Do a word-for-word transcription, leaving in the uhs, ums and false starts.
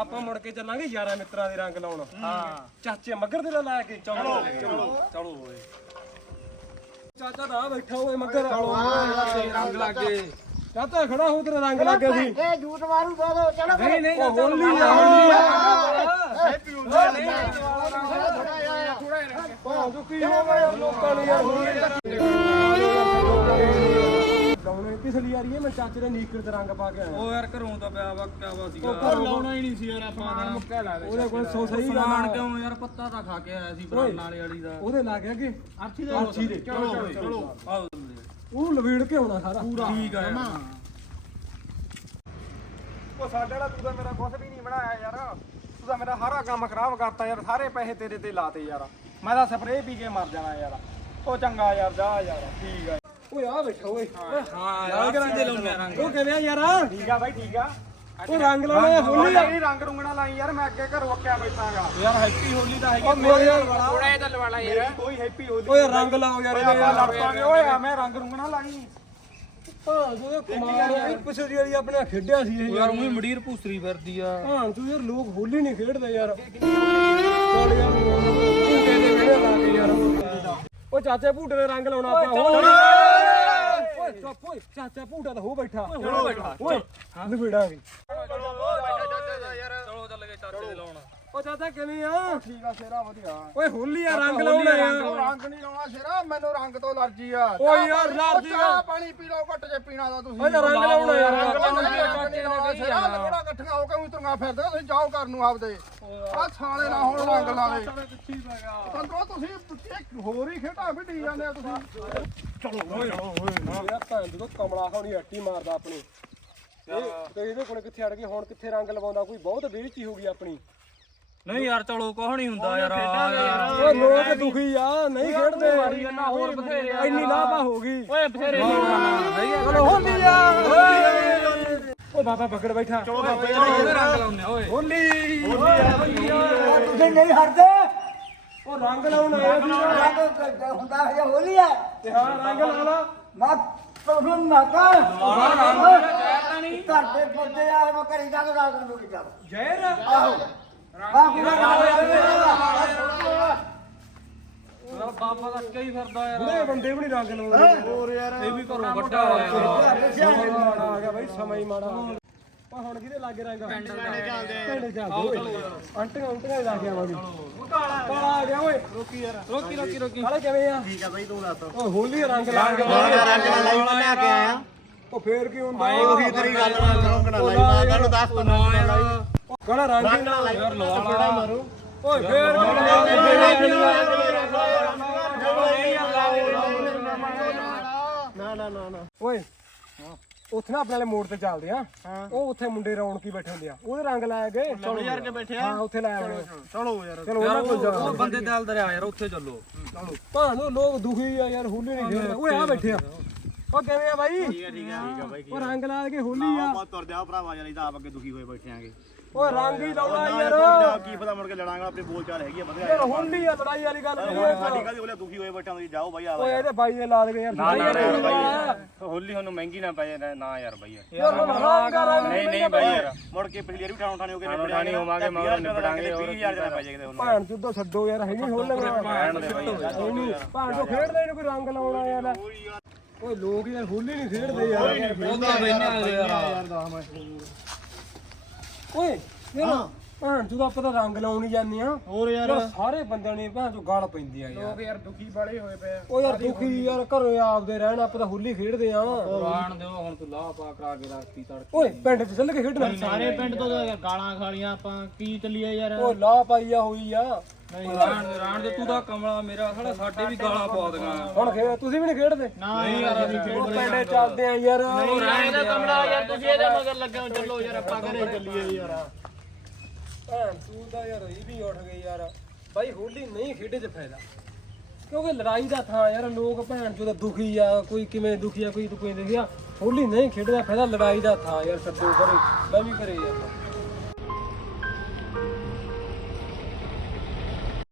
ਆਪਾਂ ਮੁੜ ਕੇ ਚੱਲਾਂਗੇ ਯਾਰਾਂ ਮਿੱਤਰਾਂ ਦੇ ਰੰਗ ਲਾਉਣ। ਹਾਂ ਚਾਚੇ ਮੱਗਰ ਦੇ ਨਾਲ ਲਾ ਕੇ ਚਲੋ ਚਲੋ ਚਲੋ ਓਏ ਚਾਚਾ ਦਾ ਬੈਠਾ ਓਏ ਮੱਗਰ ਰੰਗ ਲੱਗੇ ਚਾਚਾ ਖੜਾ ਹੋ ਤੇਰੇ ਰੰਗ ਲੱਗੇ ਸੀ ਇਹ ਝੂਠ ਮਾਰੂ ਦੋ ਦੋ ਚਲੋ ਨਹੀਂ ਨਹੀਂ ਚਾਚਾ ਹੋਲੀ ਆ ਹੋਲੀ ਆ ਹੈਪੀ ਹੋਲੀ ਭਾਂ ਜੋ ਕੀ ਹੋ ਗਿਆ ਲੋਕਾਂ ਨੂੰ ਯਾਰ ਹੋਲੀ ਲਾਉਣੇ ਕਿਸ ਲਈ ਯਾਰ ਇਹ ਮੈਂ ਚਾਚੇ ਦੇ ਨੀਕਰ ਤੇ ਰੰਗ ਪਾ ਕੇ ਆਇਆ। ਉਹ ਯਾਰ ਘਰੋਂ ਤਾਂ ਪਿਆ ਵਾ ਕਿਆ ਵਾ ਸੀਗਾ ਉਹ ਲਾਉਣਾ ਹੀ ਨਹੀਂ ਸੀ ਯਾਰ ਆਪਾਂ ਮੁੱਕਾ ਲਾ ਦੇ ਉਹਦੇ ਕੋਲ ਸੌ ਸਹੀ ਸਮਾਨ ਕਿਉਂ ਯਾਰ ਪੱਤਾ ਤਾਂ ਖਾ ਕੇ ਆਇਆ ਸੀ ਬਰਾਨ ਵਾਲੇ ਵਾਲੀ ਦਾ ਉਹਦੇ ਲਾ ਗਿਆ ਕਿ ਅਰਥੀ ਦੇ ਆਰਚੀ ਦੇ ਚਲੋ ਚਲੋ ਆਓ ਉਹ ਲਵੇੜ ਕੇ ਆਉਣਾ ਸਾਰਾ ਠੀਕ ਆ ਉਹ ਸਾਡੇ ਵਾਲਾ ਤੂੰ ਤਾਂ ਮੇਰਾ ਕੁਝ ਵੀ ਨਹੀਂ ਬਣਾਇਆ ਯਾਰ ਤੂੰ ਤਾਂ ਮੇਰਾ ਸਾਰਾ ਕੰਮ ਖਰਾਬ ਕਰਤਾ ਯਾਰ ਸਾਰੇ ਪੈਸੇ ਤੇਰੇ ਤੇ ਲਾਤੇ ਯਾਰ ਮੈਂ ਤਾਂ ਸਪਰੇਅ ਪੀ ਕੇ ਮਰ ਜਾਣਾ ਯਾਰ ਉਹ ਚੰਗਾ ਯਾਰ ਜਾ ਯਾਰ ਠੀਕ ਆ ਓਏ ਆ ਬੈਠਾ ਓਏ ਹਾਂ ਯਾਰ ਕਿਹਦੇ ਲਾਉਣੇ ਰੰਗ ਉਹ ਕਿਵੇਂ ਆ ਯਾਰ ਠੀਕ ਆ ਬਾਈ ਠੀਕ ਆ ਉਹ ਰੰਗ ਲਾਉਣਾ ਹੋਲੀ ਆ ਨਹੀਂ ਰੰਗ ਰੁੰਗਣਾ ਲਾਈ ਯਾਰ ਮੈਂ ਅੱਗੇ ਘਰੋਂ ਅੱਕਿਆ ਬੈਠਾਂਗਾ ਯਾਰ ਹੈਪੀ ਹੋਲੀ ਦਾ ਹੈਗੀ ਉਹ ਮੇਰੇ ਥੋੜਾ ਜਿਹਾ ਲਵਾਲਾ ਯਾਰ ਕੋਈ ਹੈਪੀ ਹੋਲੀ ਓਏ ਰੰਗ ਲਾਓ ਯਾਰ ਓਏ ਆਪਾਂ ਲੜ ਪਾਂਗੇ ਓਏ ਐਵੇਂ ਰੰਗ ਰੁੰਗਣਾ ਲਾਈ ਹਾਂ ਜੋ ਕੁਮਾਰ ਆ ਪਿਛਲੀ ਵਾਲੀ ਆਪਣੇ ਖੇਡਿਆ ਸੀ ਇਹ ਯਾਰ ਉਹੀ ਮੜੀਰ ਭੂਸਰੀ ਫਿਰਦੀ ਆ ਹਾਂ ਤੂੰ ਯਾਰ ਲੋਕ ਹੋਲੀ ਨਹੀਂ ਖੇਡਦੇ ਯਾਰ ਚੱਲ ਯਾਰ ਭੂਟੇ ਦੇ ਵਿਹੜੇ ਲਾ ਕੇ ਯਾਰ ਓ ਚਾਚੇ ਭੂਟੇ ਦੇ ਰੰਗ ਲਾਉਣਾ ਆਪਾਂ ਹੋਲੀ ਓਏ ਚੁੱਪ ਓਏ ਚਾਚਾ ਭੂਟਾ ਤਾਂ ਹੋ ਬੈਠਾ ਚਲੋ ਬੈਠਾ ਓਏ ਲਵੇੜਾਂਗੇ ਚਲੋ ਚੱਲ ਗਏ ਚਾਚੇ ਦੇ ਲਾਉਣ ਓ ਚਾਚਾ ਕਿਵੇਂ ਆ ਠੀਕ ਆ ਸ਼ੇਰਾ ਵਧੀਆ ਓਏ ਹੋਲੀ ਆ ਰੰਗ ਲਾਉਣਾ ਆ ਰੰਗ ਨਹੀਂ ਲਾਉਣਾ ਸ਼ੇਰਾ ਮੈਨੂੰ ਰੰਗ ਤੋਂ ਅਲਰਜੀ ਆ ਓਏ ਯਾਰ ਅਲਰਜੀ ਆ। ਚਾਹ ਪਾਣੀ ਪੀ ਲਓ ਘੱਟ ਜੇ ਪੀਣਾ ਦਾ ਤੁਸੀਂ ਓਏ ਰੰਗ ਲਾਉਣਾ ਯਾਰ ਰੰਗ ਲਾਉਣਾ ਚਾਚੇ ਚਾਚੇ ਨੇ ਨਾਲ ਕਿਹਾ ਸ਼ੇਰਾ ਲੱਗਣਾ ਇਕੱਠੀਆਂ ਹੋ ਕੇ ਉਹੀ ਤੁਰਗਾ ਫਿਰਦੇ ਤੁਸੀਂ ਜਾਓ ਘਰ ਨੂੰ ਆਪਦੇ ਆ ਸਾਲੇ ਨਾ ਹੁਣ ਰੰਗ ਲਾਲੇ ਤੰਦਰੋ ਤੁਸੀਂ ਹੋਰ ਹੀ ਖੇਡਾਂ ਖੇਡੀ ਜਾਂਦੇ ਆ ਤੁਸੀਂ ਯਾਰ ਭੈਣ ਜਦੋਂ ਕਮਲਾ ਹੋਣੀ ਹੱਟੀ ਮਾਰਦਾ ਆਪਣੀ ਇਹ ਤੇ ਇਹਦੇ ਕੋਲ ਕਿੱਥੇ ਅੜ ਗਈ ਹੁਣ ਕਿੱਥੇ ਰੰਗ ਲਵਾਉਂਦਾ ਕੋਈ ਬਹੁਤ ਬੇਇੱਜ਼ਤੀ ਹੋ ਗਈ ਆਪਣੀ ਨਹੀਂ ਯਾਰ ਚਲੋ ਕੁਛ ਨਹੀਂ ਹੁੰਦਾ ਯਾਰ ਓ ਲੋਕ ਦੁਖੀ ਆ ਨਹੀਂ ਖੇਡਦੇ ਮਾਰੀ ਜਾਂਦਾ ਹੋਰ ਬਥੇਰੇ ਇੰਨੀ ਲਾਭਾ ਹੋ ਗਈ ਓਏ ਬਥੇਰੇ ਚਲੋ ਹੋਲੀ ਆ ਓ ਬਾਬਾ ਪਕੜ ਬੈਠਾ ਚਲੋ ਰੰਗ ਲਾਉਣੇ ਓਏ ਹੋਲੀ ਹੋਲੀ ਆ ਤੁਸੀਂ ਨਹੀਂ ਹਟਦੇ ਉਹ ਰੰਗ ਲਾਉਣ ਆਇਆ ਸੀ ਰੰਗ ਹੁੰਦਾ ਹੈ ਹੋਲੀ ਹੈ ਤੇ ਹਾਂ ਰੰਗ ਲਾ ਲਾ ਮਤ ਤੁਹਾਨੂੰ ਨਾ ਕਰ ਘਰ ਦੇ ਪਰਦੇ ਆ ਮੈਂ ਘਰੀ ਜਾ ਕੇ ਰਾਤ ਨੂੰ ਜਾ ਜ਼ਹਿਰ ਆਹੋ ਆਹ ਪੂਰਾ ਬਾਬਾ ਦਾ ਕਈ ਫਿਰਦਾ ਯਾਰ ਬੁੜੇ ਬੰਦੇ ਵੀ ਨਹੀਂ ਰੰਗ ਲਾਉਂਦੇ ਹੋਰ ਯਾਰ ਇਹ ਵੀ ਘਰੋਂ ਵੱਡਾ ਹੋਇਆ ਸਮਾਂ ਹੀ ਮਾੜਾ ਆ ਗਿਆ ਬਾਈ ਸਮਾਂ ਹੀ ਮਾੜਾ ਹੋ ਗਿਆ ਪਰ ਹੁਣ ਕਿਹਦੇ ਲਾਗੇ ਰੰਗ ਪਿੰਡ ਚੱਲਦੇ ਪਿੰਡ ਚੱਲਦੇ ਅੰਟੀਆਂ ਅੰਟੀਆਂ ਲਾ ਕੇ ਆਵਾਂਗੇ ਕਾਲਾ ਆ ਗਿਆ ਓਏ ਰੋਕੀ ਯਾਰ ਰੋਕੀ ਰੋਕੀ ਰੋਕੀ ਕਾਲੇ ਕਿਵੇਂ ਆ ਠੀਕ ਆ ਬਾਈ ਤੂੰ ਦੱਸ ਓ ਹੋਲੀ ਰੰਗ ਲਾ ਕੇ ਰੰਗ ਲਾਈ ਬਣਾ ਕੇ ਆਇਆ ਉਹ ਫੇਰ ਕੀ ਹੁੰਦਾ ਉਹੀ ਤੇਰੀ ਗੱਲ ਨਾਲ ਰੰਗ ਨਾ ਲਾਈ ਮੈਂ ਕਹਿੰਦਾ ਦੱਸ ਪੰਦਰਾਂ ਕਾਲਾ ਰੰਗ ਹੀ ਨਾ ਯਾਰ ਲਵਾ ਮਾਰੂ ਓਏ ਫੇਰ ਨਾ ਨਾ ਨਾ ਨਾ ਓਏ ਉੱਥੇ ਨਾ ਆਪਣੇ ਵਾਲੇ ਮੋੜ ਤੇ ਚੱਲਦੇ ਆ ਉਹ ਉੱਥੇ ਮੁੰਡੇ ਰੌਣਕੀ ਬੈਠੇ ਹੁੰਦੇ ਆ ਉਹਦੇ ਰੰਗ ਲਾਏ ਗਏ ਚਲੋ ਯਾਰ ਕੇ ਬੈਠੇ ਆ ਹਾਂ ਉੱਥੇ ਲਾਇਆ ਹੋਇਆ ਚਲੋ ਯਾਰ ਚਲੋ ਉਹਨਾਂ ਕੋਲ ਜਾ ਉਹ ਬੰਦੇ ਦਿਲ ਦਰਿਆ ਯਾਰ ਉੱਥੇ ਚੱਲੋ ਭਾਣੋ ਲੋਕ ਦੁਖੀ ਆ ਯਾਰ ਹੋਲੀ ਨਹੀਂ ਖੇਡਦੇ ਓਏ ਆ ਬੈਠੇ ਆ ਉਹ ਕਿਵੇਂ ਆ ਬਾਈ ਠੀਕ ਹੈ ਠੀਕ ਹੈ ਠੀਕ ਹੈ ਬਾਈ ਉਹ ਰੰਗ ਲਾ ਕੇ ਹੋਲੀ ਆ ਬਹੁਤ ਤੁਰ ਜਾ ਭਰਾਵਾ ਯਾਰ ਇਹਦਾ ਆਪ ਅੱਗੇ ਦੁਖੀ ਹੋਏ ਬੈਠੇ ਆਂਗੇ ਓਏ ਰੰਗ ਹੀ ਲਾਉਣਾ ਯਾਰ ਕੀ ਪਤਾ ਮੁੜ ਕੇ ਲੜਾਂਗੇ ਆਪਣੀ ਬੋਲ ਚਾਲ ਹੈਗੀ ਆ ਵਧੀਆ ਯਾਰ ਹੋਲੀ ਆ ਲੜਾਈ ਵਾਲੀ ਗੱਲ ਨਹੀਂ ਹੈ ਸਾਡੀ ਕਾਹਦੀ ਉਹਲੇ ਦੁਖੀ ਹੋਏ ਬੈਠੇ ਤੁਸੀਂ ਜਾਓ ਬਾਈ ਆ ਓਏ ਇਹਦੇ ਬਾਈ ਨੇ ਲਾ ਦੇ ਯਾਰ ਨਾ ਨਾ ਬਾਈ ਹੋਲੀ ਤੁਹਾਨੂੰ ਮਹਿੰਗੀ ਨਾ ਪਏ ਨਾ ਯਾਰ ਬਾਈ ਯਾਰ ਰੰਗ ਆ ਰੰਗ ਨਹੀਂ ਨਹੀਂ ਬਾਈ ਯਾਰ ਮੁੜ ਕੇ ਪਿਛਲੀ ਵਾਰੀ ਉਠਾਉਣ ਠਾਣੇ ਹੋ ਕੇ ਨਿਪੜਾਂਗੇ ਹੋਵਾਂਗੇ ਮਗਰ ਨਿਪੜਾਂਗੇ ਵੀਹ ਹਜ਼ਾਰ ਜਣਾ ਪੈ ਜਾਏਗਾ ਤੁਹਾਨੂੰ ਭਾਣ ਚੁੱਦੋ ਛੱਡੋ ਯਾਰ ਹੈ ਨਹੀਂ ਹੋਲ ਲਗਾ ਭਾਣ ਜੋ ਖੇਡਦੇ ਇਹਨੂੰ ਕੋਈ ਰੰਗ ਲਾਉਣਾ ਯਾਰ ਓਏ ਲੋਕ ਯਾਰ ਹੋਲੀ ਨਹੀਂ ਖੇਡਦੇ ਯਾਰ ਉਹਦਾ ਬੈਨੇ ਯਾਰ ਓਏ ਯਾਰ ਭਾਣ ਚੁੱਦੋ ਆਪਾਂ ਤਾਂ ਰੰਗ ਲਾਉਣ ਹੀ ਜਾਂਦੇ ਆ ਹੋਰ ਯਾਰ ਸਾਰੇ ਬੰਦਿਆਂ ਨੇ ਭਾਣ ਚੋ ਗਾਲ ਪੈਂਦੀ ਆ ਯਾਰ ਲੋਕ ਯਾਰ ਦੁਖੀ ਬੜੇ ਹੋਏ ਪਏ ਆ ਓ ਯਾਰ ਦੁਖੀ ਯਾਰ ਘਰੋਂ ਆਪਦੇ ਰਹਿਣ ਆਪਾਂ ਤਾਂ ਹੋਲੀ ਖੇਡਦੇ ਆ ਰਾਣ ਦਿਓ ਹੁਣ ਤੂੰ ਲਾਹ ਪਾ ਕਰਾ ਕੇ ਰੱਖਤੀ ਤੜਕੇ ਓਏ ਪਿੰਡ 'ਚ ਚੱਲ ਕੇ ਖੇਡਣਾ ਸਾਰੇ ਪਿੰਡ ਤੋਂ ਗਾਲਾਂ ਖਾਲੀਆਂ ਆਪਾਂ ਕੀ ਚੱਲੀਏ ਯਾਰ ਓ ਲਾ ਪਾਈਆ ਹੋਈ ਆ ਨਹੀਂ ਰਾਣ ਦੇ ਰਾਣ ਦੇ ਤੂੰ ਤਾਂ ਕਮਲਾ ਮੇਰਾ ਸਾਲਾ ਸਾਡੇ ਵੀ ਗਾਲਾਂ ਪਾ ਦੇਗਾ ਹੁਣ ਖੇਡ ਤੁਸੀਂ ਵੀ ਨਹੀਂ ਖੇਡਦੇ ਨਹੀਂ ਯਾਰ ਅਸੀਂ ਉਹ ਪਿੰਡੇ ਚੱਲਦੇ ਆ ਯਾਰ ਰਾਣ ਦਾ ਕਮਲਾ ਯਾਰ ਤੁਸੀਂ ਇਹਦੇ ਮਗਰ ਲੱਗੇ ਹੋ ਚੱਲੋ ਯਾਰ ਆਪਾਂ ਘਰੇ ਚੱਲੀਏ ਯਾਰ ਭੈਣ ਤੂੰ ਤਾਂ ਯਾਰ ਇਹ ਵੀ ਉੱਠ ਗਈ ਯਾਰ ਬਾਈ ਹੋਲੀ ਨਹੀਂ ਖੇਡੇ 'ਚ ਫਾਇਦਾ ਕਿਉਂਕਿ ਲੜਾਈ ਦਾ ਥਾਂ ਯਾਰ ਲੋਕ ਭੈਣ ਚੋਂ ਤਾਂ ਦੁਖੀ ਆ ਕੋਈ ਕਿਵੇਂ ਦੁਖੀ ਆ ਕੋਈ ਕੋਈ ਦੇਖਿਆ ਹੋਲੀ ਨਹੀਂ ਖੇਡਦਾ ਫਾਇਦਾ ਲੜਾਈ ਦਾ ਥਾਂ ਯਾਰ ਛੱਡੋ ਕਰੇ ਮੈਂ ਵੀ ਕਰੇ ਯਾਰ